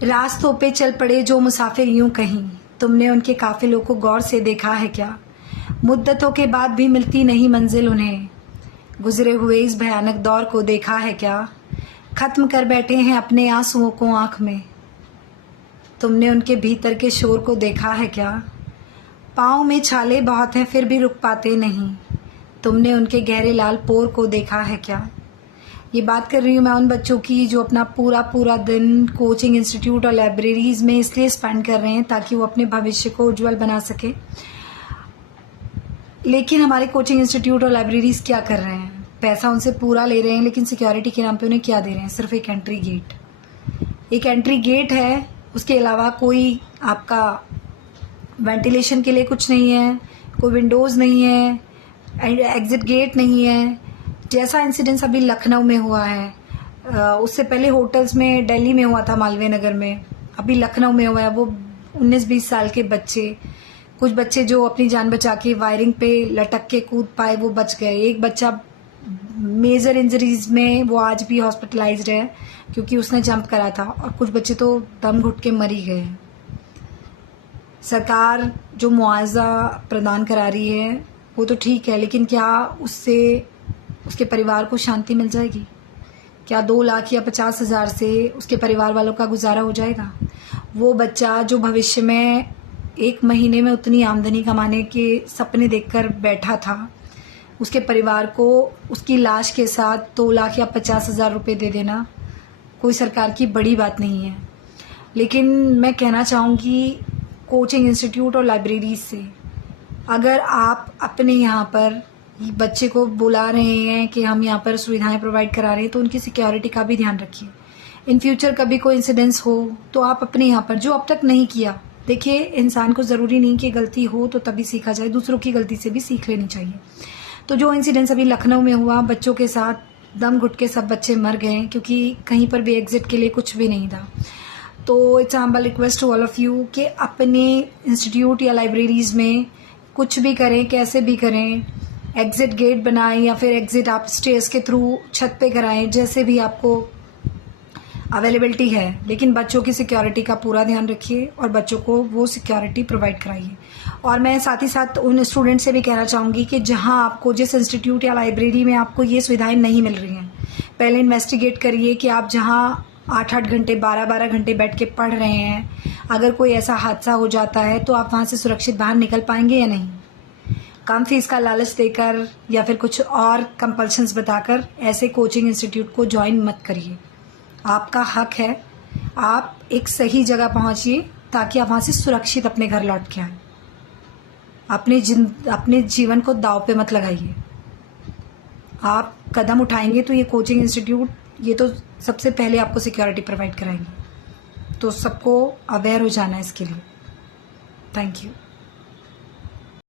रास्तों पे चल पड़े जो मुसाफिर यूं कहीं, तुमने उनके काफिलों को गौर से देखा है क्या? मुद्दतों के बाद भी मिलती नहीं मंजिल उन्हें, गुजरे हुए इस भयानक दौर को देखा है क्या? खत्म कर बैठे हैं अपने आंसुओं को आंख में, तुमने उनके भीतर के शोर को देखा है क्या? पाँव में छाले बहुत हैं फिर भी रुक पाते नहीं, तुमने उनके गहरे लाल पोर को देखा है क्या? ये बात कर रही हूँ मैं उन बच्चों की जो अपना पूरा पूरा दिन कोचिंग इंस्टीट्यूट और लाइब्रेरीज़ में इसलिए स्पेंड कर रहे हैं ताकि वो अपने भविष्य को उज्जवल बना सके। लेकिन हमारे कोचिंग इंस्टीट्यूट और लाइब्रेरीज़ क्या कर रहे हैं? पैसा उनसे पूरा ले रहे हैं, लेकिन सिक्योरिटी के नाम पे उन्हें क्या दे रहे हैं? सिर्फ एक एंट्री गेट। एक एंट्री गेट है, उसके अलावा कोई आपका वेंटिलेशन के लिए कुछ नहीं है, कोई विंडोज़ नहीं है, एग्जिट गेट नहीं है। जैसा इंसिडेंस अभी लखनऊ में हुआ है, उससे पहले होटल्स में दिल्ली में हुआ था, मालवीय नगर में, अभी लखनऊ में हुआ है। वो 19-20 साल के बच्चे, कुछ बच्चे जो अपनी जान बचा के वायरिंग पे लटक के कूद पाए वो बच गए। एक बच्चा मेजर इंजरीज में, वो आज भी हॉस्पिटलाइज्ड है क्योंकि उसने जंप करा था, और कुछ बच्चे तो दम घुट के मर ही गए। सरकार जो मुआवजा प्रदान करा रही है वो तो ठीक है, लेकिन क्या उससे उसके परिवार को शांति मिल जाएगी? क्या 2 लाख या 50,000 से उसके परिवार वालों का गुजारा हो जाएगा? वो बच्चा जो भविष्य में 1 महीने में उतनी आमदनी कमाने के सपने देखकर बैठा था, उसके परिवार को उसकी लाश के साथ 2 लाख या 50,000 रुपये दे देना कोई सरकार की बड़ी बात नहीं है। लेकिन मैं कहना चाहूँगी कोचिंग इंस्टीट्यूट और लाइब्रेरीज से, अगर आप अपने यहाँ पर बच्चे को बुला रहे हैं कि हम यहाँ पर सुविधाएं प्रोवाइड करा रहे हैं, तो उनकी सिक्योरिटी का भी ध्यान रखिए। इन फ्यूचर कभी कोई इंसिडेंस हो तो आप अपने यहाँ पर, जो अब तक नहीं किया, देखिए इंसान को ज़रूरी नहीं कि गलती हो तो तभी सीखा जाए, दूसरों की गलती से भी सीख लेनी चाहिए। तो जो इंसिडेंस अभी लखनऊ में हुआ, बच्चों के साथ दम घुट के सब बच्चे मर गए क्योंकि कहीं पर भी एग्जिट के लिए कुछ भी नहीं था। तो it's humble request to all of you कि अपने इंस्टीट्यूट या लाइब्रेरीज़ में कुछ भी करें, कैसे भी करें, एग्जिट गेट बनाएं या फिर एग्जिट आप स्टेयर्स के थ्रू छत पे कराएं, जैसे भी आपको अवेलेबिलिटी है, लेकिन बच्चों की सिक्योरिटी का पूरा ध्यान रखिए और बच्चों को वो सिक्योरिटी प्रोवाइड कराइए। और मैं साथ ही साथ उन स्टूडेंट से भी कहना चाहूँगी कि जहाँ आपको, जिस इंस्टीट्यूट या लाइब्रेरी में आपको ये सुविधाएं नहीं मिल रही हैं, पहले इन्वेस्टिगेट करिए कि आप जहाँ 8-8 घंटे, 12-12 घंटे बैठ के पढ़ रहे हैं, अगर कोई ऐसा हादसा हो जाता है तो आप वहाँ से सुरक्षित बाहर निकल पाएंगे या नहीं। कम फीस का लालच देकर या फिर कुछ और कंपल्शंस बताकर ऐसे कोचिंग इंस्टीट्यूट को ज्वाइन मत करिए। आपका हक है, आप एक सही जगह पहुंचिए ताकि आप वहाँ से सुरक्षित अपने घर लौट के आएँ। अपने जीवन को दांव पे मत लगाइए। आप कदम उठाएंगे तो ये कोचिंग इंस्टीट्यूट, ये तो सबसे पहले आपको सिक्योरिटी प्रोवाइड कराएंगे, तो सबको अवेयर हो जाना है इसके लिए। Thank you.